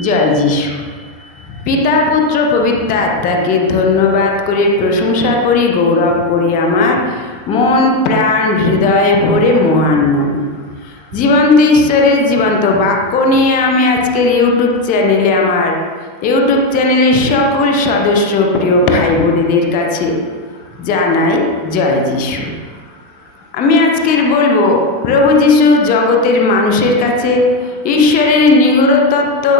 জয় যিশু। পিতা, পুত্র, পবিত্র আত্মাকে ধন্যবাদ করে প্রশংসা করি, গৌরব করি আমার মন, প্রাণ, হৃদয়ে ভরে মহান জীবন্ত ঈশ্বরের জীবন্ত বাক্য নিয়ে আমি আজকের ইউটিউব চ্যানেলে আমার ইউটিউব চ্যানেলের সকল সদস্য, প্রিয় ভাই বোনেদের কাছে জানাই জয় যিশু। আমি আজকের বলব, প্রভু যিশু জগতের মানুষের কাছে ঈশ্বরের নিগঢ়তত্ত্ব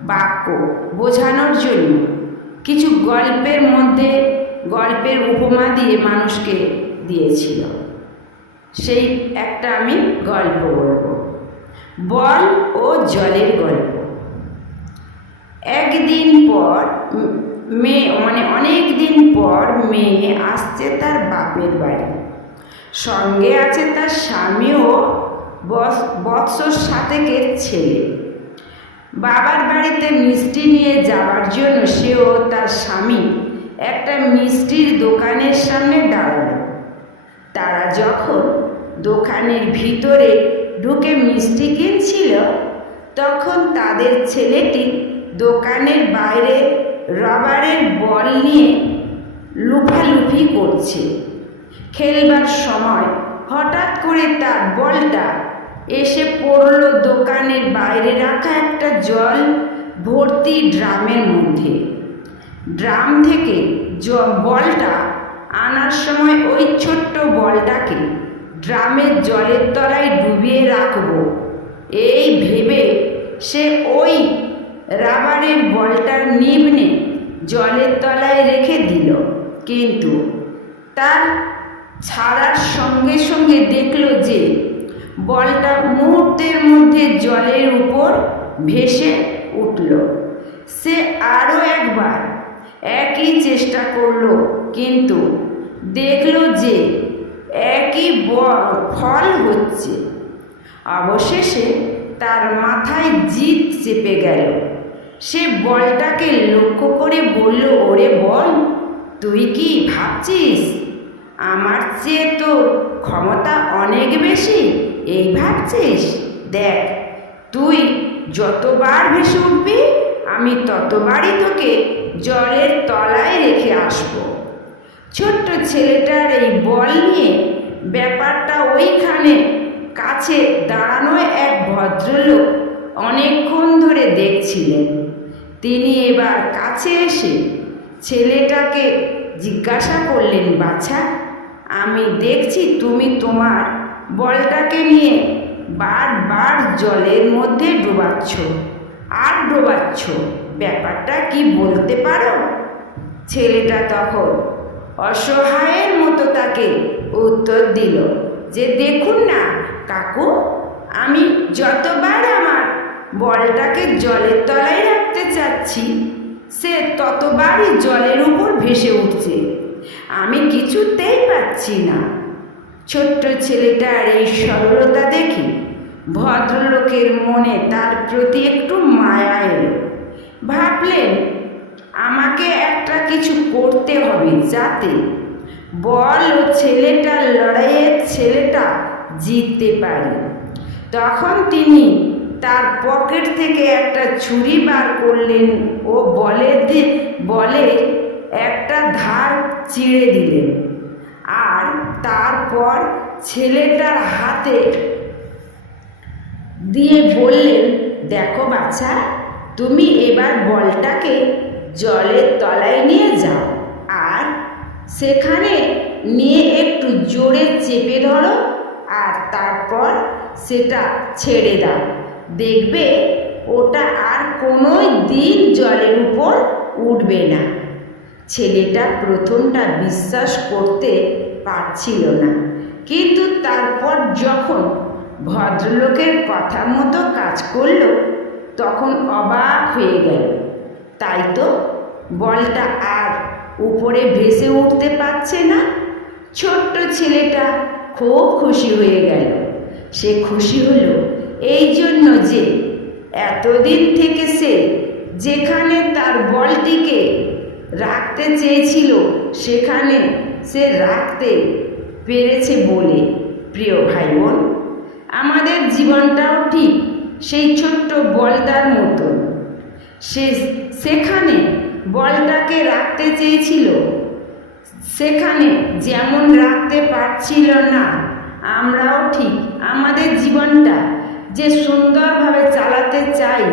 বাক্য বোঝানোর জন্য কিছু গল্পের মধ্যে গল্পের উপমা দিয়ে মানুষকে দিয়েছিল। সেই একটা আমি গল্প বলব। বল ও জলের গল্প। একদিন পর মেয়ে মানে অনেক দিন পর মেয়ে আসছে তার বাপের বাড়ি। সঙ্গে আছে তার স্বামী ও বৎস- বৎসর সাতেকের ছেলে। বাবার বাড়িতে মিষ্টি নিয়ে যাওয়ার জন্য সে ও তার স্বামী একটা মিষ্টির দোকানের সামনে দাঁড়াল। তারা যখন দোকানের ভিতরে ঢুকে মিষ্টি কিনছিল, তখন তাদের ছেলেটি দোকানের বাইরে রবারের বল নিয়ে লুফালুফি করছে। খেলবার সময় হঠাৎ করে তার বলটা এসে পড়ল দোকানের বাইরে রাখা একটা জল ভর্তি ড্রামের মধ্যে। ড্রাম থেকে বলটা আনার সময় ওই ছোট্ট বলটাকে ড্রামের জলের তলায় ডুবিয়ে রাখব। এই ভেবে সে ওই রাবারের বলটার নিম্নে জলের তলায় রেখে দিল। কিন্তু তার ছাড়ার সঙ্গে সঙ্গে দেখল যে বলটা মুহূর্তের মধ্যে জলের উপর ভেসে উঠল। সে আরও একবার একই চেষ্টা করল, কিন্তু দেখল যে একই ফল হচ্ছে। অবশেষে তার মাথায় জিদ চেপে গেল। সে বলটাকে লক্ষ্য করে বলল, ওরে বল, তুই কি ভাবছিস? আমার চেয়ে তোর ক্ষমতা অনেক বেশি? এই ভাবছিস? দেখ, তুই যতবার ভেসে উঠবি আমি ততবারই তোকে জলের তলায় রেখে আসব। ছোট্ট ছেলেটার এই বল নিয়ে ব্যাপারটা ওইখানে কাছে দাঁড়ানো এক ভদ্রলোক অনেকক্ষণ ধরে দেখছিলেন। তিনি এবার কাছে এসে ছেলেটাকে জিজ্ঞাসা করলেন, বাছা, আমি দেখছি তুমি তোমার বলটাকে নিয়ে বারবার জলের মধ্যে ডোবাচ্ছ। আর ডোবাচ্ছ। ব্যাপারটা কি বলতে পারো? ছেলেটা তখন অসহায়ের মতো তাকে উত্তর দিল যে, দেখুন না, কাকু, আমি যতবার আমার বলটাকে জলের তলায় রাখতে চাচ্ছি, সে ততবারই জলের উপর ভেসে উঠছে। আমি কিছুতেই পাচ্ছি না। ছোট্ট ছেলেটার এই সরলতা দেখে ভদ্রলোকের মনে তার প্রতি একটু মায়া এলো। ভাবলেন, আমাকে একটা কিছু করতে হবে যাতে বল ও ছেলেটার লড়াইয়ের ছেলেটা জিততে পারে। তখন তিনি তার পকেট থেকে একটা ছুরি বার করলেন ও বলে দি- বলে একটা ধার চিড়ে দিলেন। আর তারপর ছেলেটার হাতে দিয়ে বললেন, দেখো বাচ্চা তুমি এবার বলটাকে জলের তলায় নিয়ে যাও আর সেখানে নিয়ে একটু জোরে চেপে ধরো আর তারপর সেটা ছেড়ে দাও। দেখবে ওটা আর কোনো দিন জলের উপর উঠবে না। ছেলেটা প্রথমটা বিশ্বাস করতে পারছিল না। কিন্তু তারপর যখন ভদ্রলোকের কথা মতো কাজ করল, তখন অবাক হয়ে গেল। তাই তো বলটা আর উপরে ভেসে উঠতে পারছে না। ছোট্ট ছেলেটা খুব খুশি হয়ে গেল। সে খুশি হলো এই জন্য যে এতদিন থেকে সে যেখানে তার বলটিকে রাখতে চেয়েছিল, সেখানে সে রাখতে পেরেছে বলে। প্রিয় ভাই বোন আমাদের জীবনটাও ঠিক সেই ছোট্ট বলটার মতো সে সেখানে বলটাকে রাখতে চেয়েছিল। সেখানে যেমন রাখতে পারছিল না, আমরাও ঠিক আমাদের জীবনটা যে সুন্দরভাবে চালাতে চাই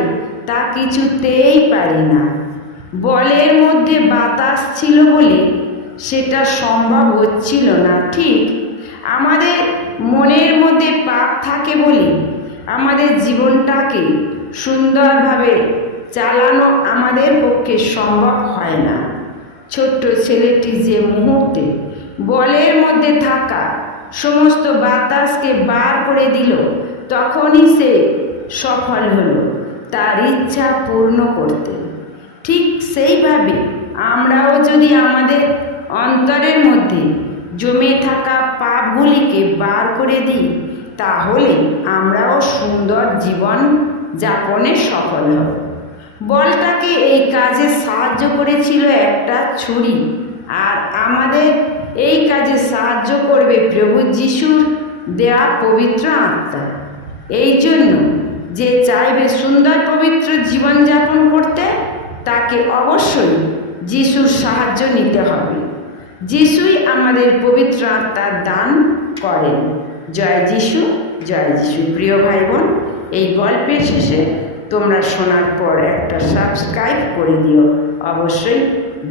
তা কিছুতেই পারি না। বলের মধ্যে বাতাস ছিল বলে সেটা সম্ভব হচ্ছিল না, ঠিক? আমাদের মনের মধ্যে পাপ থাকে বলে আমাদের জীবনটাকে সুন্দরভাবে চালানো আমাদের পক্ষে সম্ভব হয় না। ছোট্ট ছেলেটি যে মুহূর্তে বলের মধ্যে থাকা সমস্ত বাতাসকে বার করে দিল, তখনই সে সফল হলো তার ইচ্ছা পূর্ণ করতে। ঠিক সেইভাবে আমরাও যদি আমাদের অন্তরের মধ্যে জমে থাকা পাপগুলিকে বার করে দিই, তাহলে আমরাও সুন্দর জীবন যাপনে সফল হব। বলটাকে এই কাজে সাহায্য করেছিল একটা ছুরি, আর আমাদের এই কাজে সাহায্য করবে প্রভু যিশুর দেয়া পবিত্র আত্মা। এই জন্য যে চাইবে সুন্দর পবিত্র জীবনযাপন করতে তাকে অবশ্যই যিশুর সাহায্য নিতে হবে। যিশুই আমাদের পবিত্র আত্মার দান করেন। জয় যিশু জয় যিশু। প্রিয় ভাই বোন এই গল্পের শেষে তোমরা শোনার পর একটা সাবস্ক্রাইব করে দিও। অবশ্যই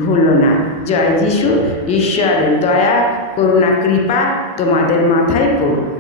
ভুলো না। জয় যিশু, ঈশ্বরের দয়া, করুণা, কৃপা তোমাদের মাথায় পড়ুক।